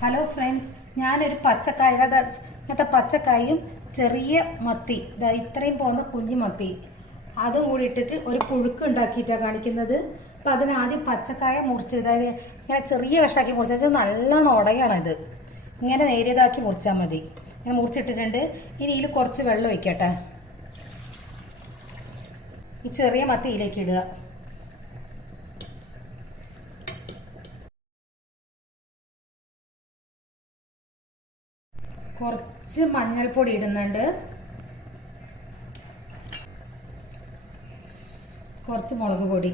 Hello friends, ഞാനൊരു പച്ചക്കായ ഇങ്ങനത്തെ പച്ചക്കായും ചെറിയ മത്തി ഇത്രയും പോകുന്ന കുഞ്ഞു മത്തി അതും കൂടി ഇട്ടിട്ട് ഒരു പുഴുക്ക് ഉണ്ടാക്കിയിട്ടാണ് കാണിക്കുന്നത്. അപ്പം അതിനാദ്യം പച്ചക്കായ മുറിച്ച് അതായത് ഇങ്ങനെ ചെറിയ കഷ്ടാക്കി മുറിച്ചാൽ നല്ലോണം ഉടയാണിത്. ഇങ്ങനെ നേരിയതാക്കി മുറിച്ചാൽ മതി. ഇങ്ങനെ മുറിച്ചിട്ടിട്ടുണ്ട്. ഇനി ഇതിൽ കുറച്ച് വെള്ളം ഒഴിക്കട്ടെ. ഈ ചെറിയ മത്തി ഇതിലേക്ക് ഇടുക. കുറച്ച് മഞ്ഞൾപ്പൊടി ഇടുന്നുണ്ട്, കുറച്ച് മുളക് പൊടി,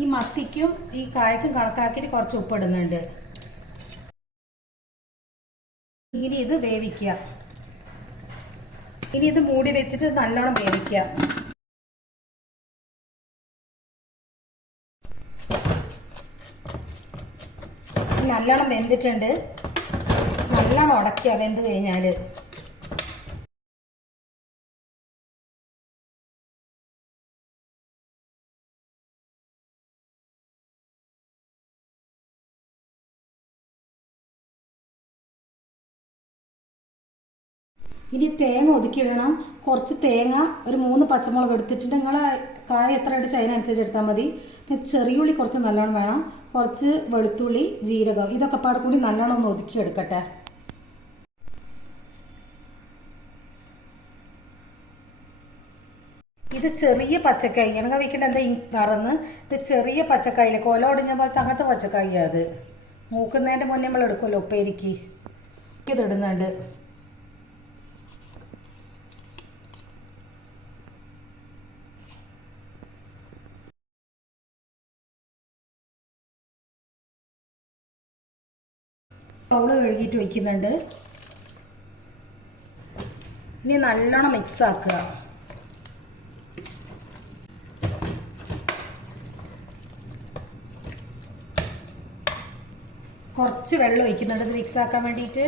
ഈ മത്തിക്കും ഈ കായക്കും കണക്കാക്കിയിട്ട് കുറച്ച് ഉപ്പ് ഇടുന്നുണ്ട്. ഇനി ഇത് വേവിക്കുക. ഇനി ഇത് മൂടി വെച്ചിട്ട് നല്ലോണം വേവിക്കുക. നല്ലോണം വെന്തിട്ടുണ്ട്. നല്ലോണം ഉടക്കുക. വെന്ത് കഴിഞ്ഞാൽ ഇനി തേങ്ങ ഒതുക്കിയിടണം. കുറച്ച് തേങ്ങ, ഒരു 3 പച്ചമുളക് എടുത്തിട്ടുണ്ട്. നിങ്ങൾ കായ എത്ര ഇടിച്ച് അതിനനുസരിച്ച് എടുത്താൽ മതി. പിന്നെ ചെറിയുള്ളി കുറച്ച് നല്ലോണം വേണം. കുറച്ച് വെളുത്തുള്ളി, ജീരകം, ഇതൊക്കെ പാടെ കൂടി നല്ലോണം ഒന്ന് ഒതുക്കി എടുക്കട്ടെ. ഇത് ചെറിയ പച്ചക്കായി എനിക്ക് വെക്കേണ്ട എന്താ നിറന്ന്. ഇത് ചെറിയ പച്ചക്കായില്ലേ, കൊല ഒടിഞ്ഞ പോലത്തെ അങ്ങനത്തെ പച്ചക്കായി. അത് മൂക്കുന്നതിന്റെ മുന്നേ നമ്മൾ എടുക്കുമല്ലോ ഉപ്പേരിക്ക്. ഇതിടുന്നുണ്ട്. ബൗള് കഴുകിയിട്ട് വയ്ക്കുന്നുണ്ട്. ഇനി നല്ലോണം മിക്സ് ആക്കുക. കുറച്ച് വെള്ളം ഒഴിക്കുന്നുണ്ട് ഇത് മിക്സ് ആക്കാൻ വേണ്ടിയിട്ട്.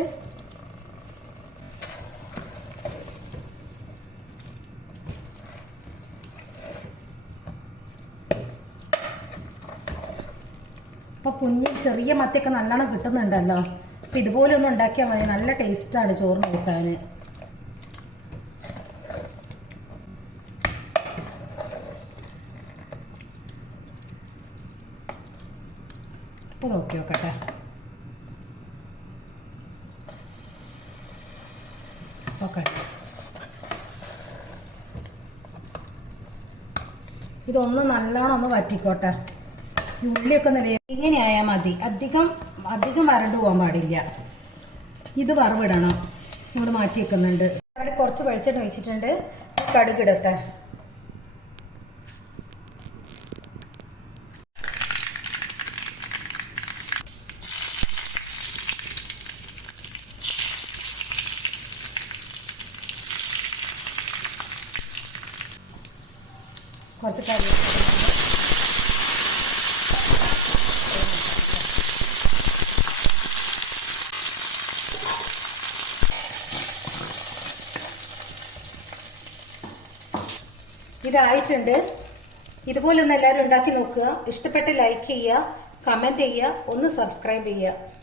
ഇപ്പൊ കുഞ്ഞ് ചെറിയ മത്തിയൊക്കെ നല്ലോണം കിട്ടുന്നുണ്ടല്ലോ. അപ്പൊ ഇതുപോലെ ഒന്ന് ഉണ്ടാക്കിയാൽ മതി. നല്ല ടേസ്റ്റാണ് ചോറിന് കൂട്ടാൻ. ഇപ്പൊ നോക്കി നോക്കട്ടെ. ഓക്കെ, ഇതൊന്ന് നല്ലോണം ഒന്ന് വറ്റിക്കോട്ടെ. ഉള്ളിയൊക്കെ ഒന്ന് ഇങ്ങനെ ആയാൽ മതി. അധികം വരണ്ടു പോകാൻ പാടില്ല. ഇത് വറവിടണം. നമ്മൾ മാറ്റി വെക്കുന്നുണ്ട്. അവിടെ കുറച്ച് വെളിച്ചെണ്ണ ഒഴിച്ചിട്ടുണ്ട്. കടുകിടട്ടെ. കുറച്ച് കറിവേപ്പില, ഇതായിട്ടുണ്ട്. ഇതുപോലെ ഒന്ന് എല്ലാവരും ഉണ്ടാക്കി നോക്കുക. ഇഷ്ടപ്പെട്ട് ലൈക്ക് ചെയ്യുക, കമന്റ് ചെയ്യുക, ഒന്ന് സബ്സ്ക്രൈബ് ചെയ്യുക.